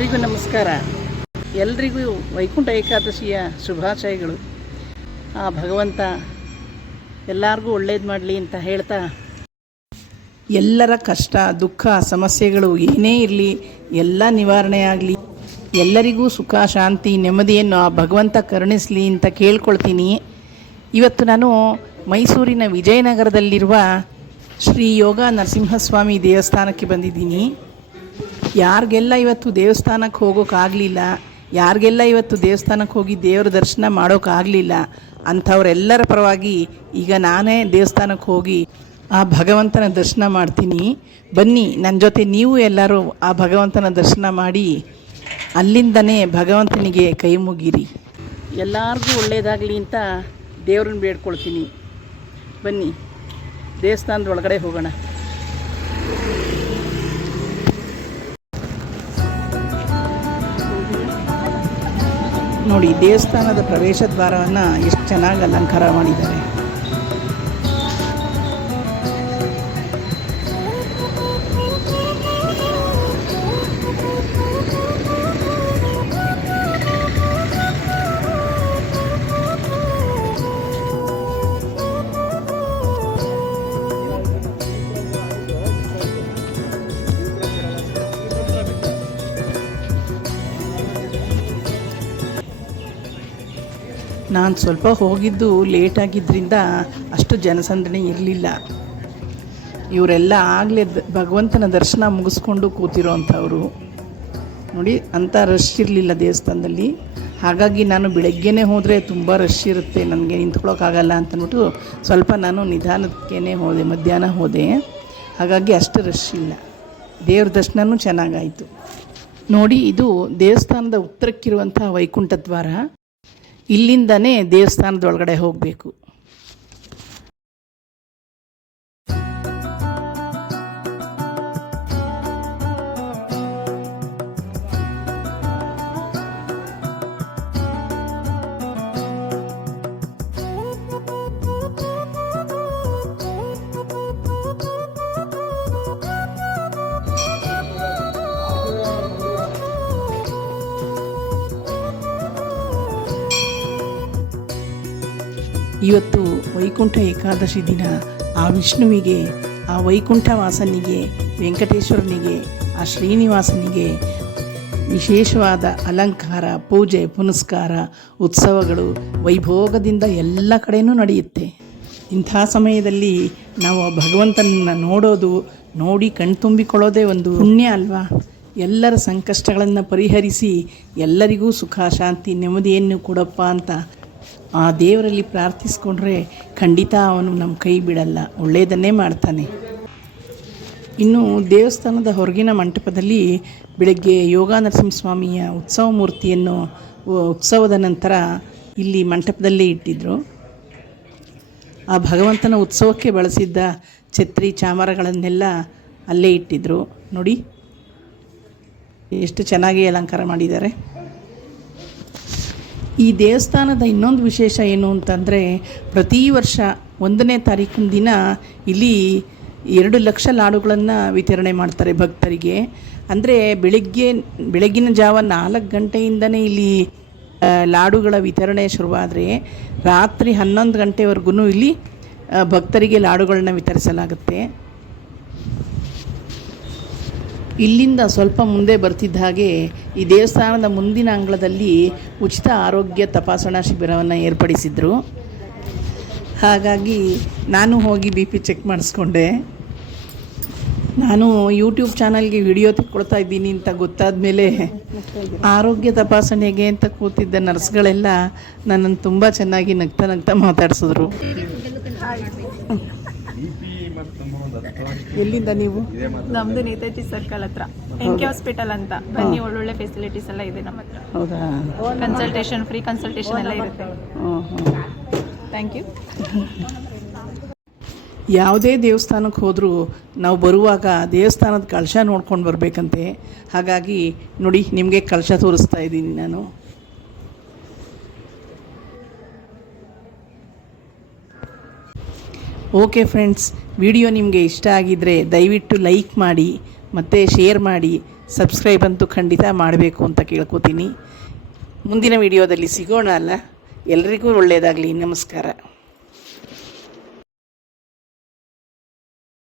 ಎಲ್ರಿಗೂ ನಮಸ್ಕಾರ. ಎಲ್ರಿಗೂ ವೈಕುಂಠ ಏಕಾದಶಿಯ ಶುಭಾಶಯಗಳು. ಆ ಭಗವಂತ ಎಲ್ಲರಿಗೂ ಒಳ್ಳೇದು ಮಾಡಲಿ ಅಂತ ಹೇಳ್ತಾ, ಎಲ್ಲರ ಕಷ್ಟ ದುಃಖ ಸಮಸ್ಯೆಗಳು ಏನೇ ಇರಲಿ ಎಲ್ಲ ನಿವಾರಣೆ ಆಗಲಿ, ಎಲ್ಲರಿಗೂ ಸುಖ ಶಾಂತಿ ನೆಮ್ಮದಿಯನ್ನು ಆ ಭಗವಂತ ಕರುಣಿಸಲಿ ಅಂತ ಕೇಳ್ಕೊಳ್ತೀನಿ. ಇವತ್ತು ನಾನು ಮೈಸೂರಿನ ವಿಜಯನಗರದಲ್ಲಿರುವ ಶ್ರೀ ಯೋಗ ನರಸಿಂಹಸ್ವಾಮಿ ದೇವಸ್ಥಾನಕ್ಕೆ ಬಂದಿದ್ದೀನಿ. ಯಾರಿಗೆಲ್ಲ ಇವತ್ತು ದೇವಸ್ಥಾನಕ್ಕೆ ಹೋಗೋಕ್ಕಾಗಲಿಲ್ಲ, ಯಾರಿಗೆಲ್ಲ ಇವತ್ತು ದೇವಸ್ಥಾನಕ್ಕೆ ಹೋಗಿ ದೇವರ ದರ್ಶನ ಮಾಡೋಕ್ಕಾಗಲಿಲ್ಲ ಅಂಥವರೆಲ್ಲರ ಪರವಾಗಿ ಈಗ ನಾನೇ ದೇವಸ್ಥಾನಕ್ಕೆ ಹೋಗಿ ಆ ಭಗವಂತನ ದರ್ಶನ ಮಾಡ್ತೀನಿ. ಬನ್ನಿ ನನ್ನ ಜೊತೆ ನೀವು ಎಲ್ಲರೂ ಆ ಭಗವಂತನ ದರ್ಶನ ಮಾಡಿ ಅಲ್ಲಿಂದನೇ ಭಗವಂತನಿಗೆ ಕೈ ಮುಗಿರಿ. ಎಲ್ಲರಿಗೂ ಒಳ್ಳೆಯದಾಗಲಿ ಅಂತ ದೇವ್ರನ್ನ ಬೇಡ್ಕೊಳ್ತೀನಿ. ಬನ್ನಿ ದೇವಸ್ಥಾನದ ಒಳಗಡೆ ಹೋಗೋಣ. ನೋಡಿ, ದೇವಸ್ಥಾನದ ಪ್ರವೇಶ ದ್ವಾರವನ್ನು ಎಷ್ಟು ಚೆನ್ನಾಗಿ ಅಲಂಕಾರ ಮಾಡಿದ್ದಾರೆ. ನಾನು ಸ್ವಲ್ಪ ಹೋಗಿದ್ದು ಲೇಟಾಗಿದ್ದರಿಂದ ಅಷ್ಟು ಜನಸಂದಣಿ ಇರಲಿಲ್ಲ. ಇವರೆಲ್ಲ ಆಗಲೇ ಭಗವಂತನ ದರ್ಶನ ಮುಗಿಸ್ಕೊಂಡು ಕೂತಿರೋ ಅಂಥವ್ರು. ನೋಡಿ, ಅಂಥ ರಶ್ ಇರಲಿಲ್ಲ ದೇವಸ್ಥಾನದಲ್ಲಿ. ಹಾಗಾಗಿ ನಾನು ಬೆಳಗ್ಗೆನೇ ಹೋದರೆ ತುಂಬ ರಶ್ ಇರುತ್ತೆ, ನನಗೆ ನಿಂತ್ಕೊಳ್ಳೋಕ್ಕಾಗಲ್ಲ ಅಂತಂದ್ಬಿಟ್ಟು ಸ್ವಲ್ಪ ನಾನು ನಿಧಾನಕ್ಕೇ ಹೋದೆ, ಮಧ್ಯಾಹ್ನ ಹೋದೆ. ಹಾಗಾಗಿ ಅಷ್ಟು ರಶ್ ಇಲ್ಲ, ದೇವ್ರ ದರ್ಶನವೂ ಚೆನ್ನಾಗಾಯಿತು. ನೋಡಿ, ಇದು ದೇವಸ್ಥಾನದ ಉತ್ತರಕ್ಕಿರುವಂಥ ವೈಕುಂಠ ದ್ವಾರ. ಇಲ್ಲಿಂದನೇ ದೇವಸ್ಥಾನದೊಳಗಡೆ ಹೋಗಬೇಕು. ಇವತ್ತು ವೈಕುಂಠ ಏಕಾದಶಿ ದಿನ ಆ ವಿಷ್ಣುವಿಗೆ, ಆ ವೈಕುಂಠ ವಾಸನಿಗೆ, ವೆಂಕಟೇಶ್ವರನಿಗೆ, ಆ ಶ್ರೀನಿವಾಸನಿಗೆ ವಿಶೇಷವಾದ ಅಲಂಕಾರ, ಪೂಜೆ ಪುನಸ್ಕಾರ, ಉತ್ಸವಗಳು ವೈಭೋಗದಿಂದ ಎಲ್ಲ ಕಡೆಯೂ ನಡೆಯುತ್ತೆ. ಇಂಥ ಸಮಯದಲ್ಲಿ ನಾವು ಆ ಭಗವಂತನನ್ನು ನೋಡೋದು, ನೋಡಿ ಕಣ್ತುಂಬಿಕೊಳ್ಳೋದೇ ಒಂದು ಪುಣ್ಯ ಅಲ್ವಾ? ಎಲ್ಲರ ಸಂಕಷ್ಟಗಳನ್ನು ಪರಿಹರಿಸಿ ಎಲ್ಲರಿಗೂ ಸುಖ ಶಾಂತಿ ನೆಮ್ಮದಿಯನ್ನು ಕೊಡಪ್ಪ ಅಂತ ಆ ದೇವರಲ್ಲಿ ಪ್ರಾರ್ಥಿಸ್ಕೊಂಡ್ರೆ ಖಂಡಿತ ಅವನು ನಮ್ಮ ಕೈ ಬಿಡಲ್ಲ, ಒಳ್ಳೆಯದನ್ನೇ ಮಾಡ್ತಾನೆ. ಇನ್ನು ದೇವಸ್ಥಾನದ ಹೊರಗಿನ ಮಂಟಪದಲ್ಲಿ ಬೆಳಗ್ಗೆ ಯೋಗ ನರಸಿಂಹಸ್ವಾಮಿಯ ಉತ್ಸವ ಮೂರ್ತಿಯನ್ನು ಉತ್ಸವದ ನಂತರ ಇಲ್ಲಿ ಮಂಟಪದಲ್ಲೇ ಇಟ್ಟಿದ್ದರು. ಆ ಭಗವಂತನ ಉತ್ಸವಕ್ಕೆ ಬಳಸಿದ್ದ ಛತ್ರಿ ಚಾಮರಗಳನ್ನೆಲ್ಲ ಅಲ್ಲೇ ಇಟ್ಟಿದ್ದರು. ನೋಡಿ ಎಷ್ಟು ಚೆನ್ನಾಗಿ ಅಲಂಕಾರ ಮಾಡಿದ್ದಾರೆ. ಈ ದೇವಸ್ಥಾನದ ಇನ್ನೊಂದು ವಿಶೇಷ ಏನು ಅಂತಂದರೆ, ಪ್ರತಿ ವರ್ಷ 1ನೇ ತಾರೀಕಿನ ದಿನ ಇಲ್ಲಿ 2 ಲಕ್ಷ ಲಾಡುಗಳನ್ನು ವಿತರಣೆ ಮಾಡ್ತಾರೆ ಭಕ್ತರಿಗೆ. ಅಂದರೆ ಬೆಳಗ್ಗಿನ ಜಾವ 4 ಗಂಟೆಯಿಂದನೇ ಇಲ್ಲಿ ಲಾಡುಗಳ ವಿತರಣೆ ಶುರುವಾದರೆ ರಾತ್ರಿ 11 ಗಂಟೆವರೆಗೂ ಇಲ್ಲಿ ಭಕ್ತರಿಗೆ ಲಾಡುಗಳನ್ನ ವಿತರಿಸಲಾಗುತ್ತೆ. ಇಲ್ಲಿಂದ ಸ್ವಲ್ಪ ಮುಂದೆ ಬರ್ತಿದ್ದ ಹಾಗೆ ಈ ದೇವಸ್ಥಾನದ ಮುಂದಿನ ಅಂಗಳದಲ್ಲಿ ಉಚಿತ ಆರೋಗ್ಯ ತಪಾಸಣಾ ಶಿಬಿರವನ್ನು ಏರ್ಪಡಿಸಿದರು. ಹಾಗಾಗಿ ನಾನು ಹೋಗಿ BP ಚೆಕ್ ಮಾಡಿಸ್ಕೊಂಡೆ. ನಾನು ಯೂಟ್ಯೂಬ್ ಚಾನಲ್ಗೆ ವಿಡಿಯೋ ತೆಕ್ಕೊಳ್ತಾ ಇದ್ದೀನಿ ಅಂತ ಗೊತ್ತಾದ ಮೇಲೆ ಆರೋಗ್ಯ ತಪಾಸಣೆಗೆ ಅಂತ ಕೂತಿದ್ದ ನರ್ಸ್ಗಳೆಲ್ಲ ನನ್ನನ್ನು ತುಂಬ ಚೆನ್ನಾಗಿ ನಗ್ತಾ ಮಾತಾಡಿಸಿದ್ರು. ಎಲ್ಲಿಂದ ನೀವು? ನಮ್ದು ನೇತಾಜಿ ಸರ್ಕಲ್ ಹತ್ರ NK ಹಾಸ್ಪಿಟಲ್ ಅಂತ. ಬನ್ನಿ, ಒಳ್ಳೊಳ್ಳೆ ಫೆಸಿಲಿಟೀಸ್ ಎಲ್ಲ ಇದೆ ನಮ್ಮ ಹತ್ರ. ಹೌದಾ? ಕನ್ಸಲ್ಟೇಷನ್, ಫ್ರೀ ಕನ್ಸಲ್ಟೇಷನ್ ಎಲ್ಲ ಇರುತ್ತೆ. Thank you. ಯಾವುದೇ ದೇವಸ್ಥಾನಕ್ಕೆ ಹೋದರೂ ನಾವು ಬರುವಾಗ ದೇವಸ್ಥಾನದ ಕಳಶ ನೋಡ್ಕೊಂಡು ಬರಬೇಕಂತೆ. ಹಾಗಾಗಿ ನೋಡಿ, ನಿಮಗೆ ಕಳಶ ತೋರಿಸ್ತಾ ಇದ್ದೀನಿ ನಾನು. ಓಕೆ ಫ್ರೆಂಡ್ಸ್, ವಿಡಿಯೋ ನಿಮಗೆ ಇಷ್ಟ ಆಗಿದ್ದರೆ ದಯವಿಟ್ಟು ಲೈಕ್ ಮಾಡಿ, ಮತ್ತು ಶೇರ್ ಮಾಡಿ, ಸಬ್ಸ್ಕ್ರೈಬ್ ಅಂತೂ ಖಂಡಿತ ಮಾಡಬೇಕು ಅಂತ ಕೇಳ್ಕೊತೀನಿ. ಮುಂದಿನ ವಿಡಿಯೋದಲ್ಲಿ ಸಿಗೋಣ ಅಲ್ಲ. ಎಲ್ರಿಗೂ ಒಳ್ಳೆಯದಾಗಲಿ. ನಮಸ್ಕಾರ.